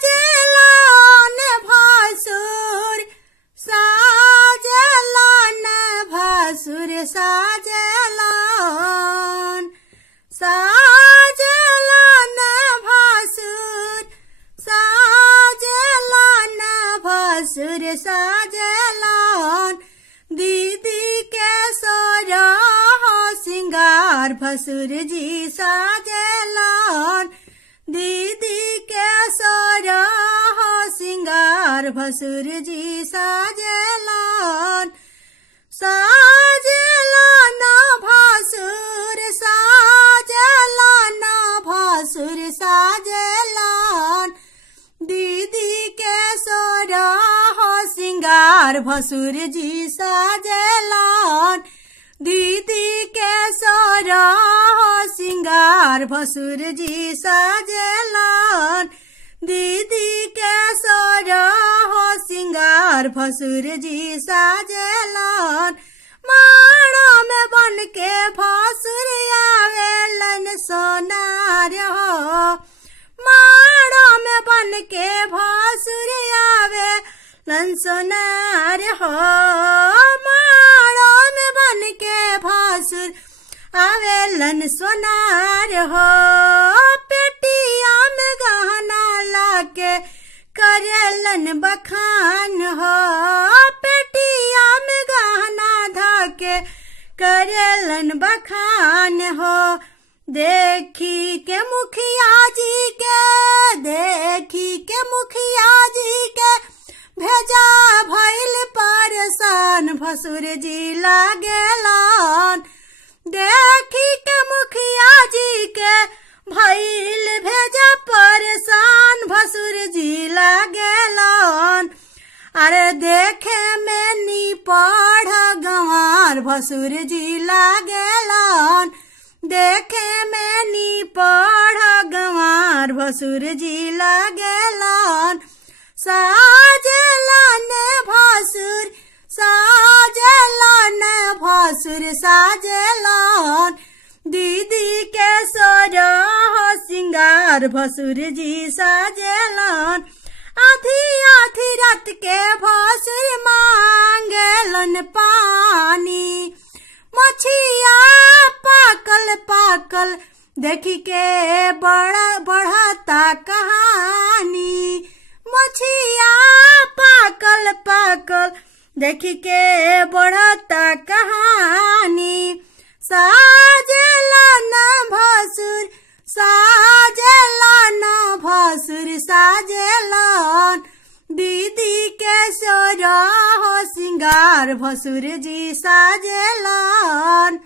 साजेलन भासुर साजेलन भासुर साजेलन साजेलन भासुर साजेलन भासुर साजेलन दीदी के सोरा सिंगार भसुर जी साजेलन दीदी के सोरा सिंगार भसुर जी साजेलन साजेलन भासुर साजेलन भासुर साजेलन दीदी के सोरा सिंगार भसुर जी साजेलन दीदी के सोरा सिंगार भसुर जी साजेलन दीदी के सोरा सिंगार भसुर जी साजेलन माड़ो में बन के भसुर आवेलन सोनार हो माड़ो में बन के भसुर आवेलन सोनार हो माड़ो में बन के भसुर आवेलन सोनार हो पेटिया में गहना लाके करेलन बखान हो पेटिया में गहना धाके करेलन बखान हो देखी के मुखिया जी के देखी के मुखिया जी के भेजा भइल परेशान भसुर जी लागेलन देखी के मुखिया जी के भइल भेजा परेशान भसुर जी लागेलन अरे देखे में नी पढ़ गंवार भसुर जी लागेलन देखे में नी पढ़ गंवार भसुर जी लागेलन साजेलन भासुर साजेलन भासुर साजेलन दीदी के सोरा सिंगार भसुर जी साजेलन आधी आधी रात के भसुर मांगेलन पानी मछिया पाकल पाकल देखी के बढ़ता कहानी मछिया पाकल पाकल देखी के बढ़ता कहानी साजेलन भसुर साजेलन भसुर साजेलन दीदी के सोरा सिंगार भसुर जी साजेलन।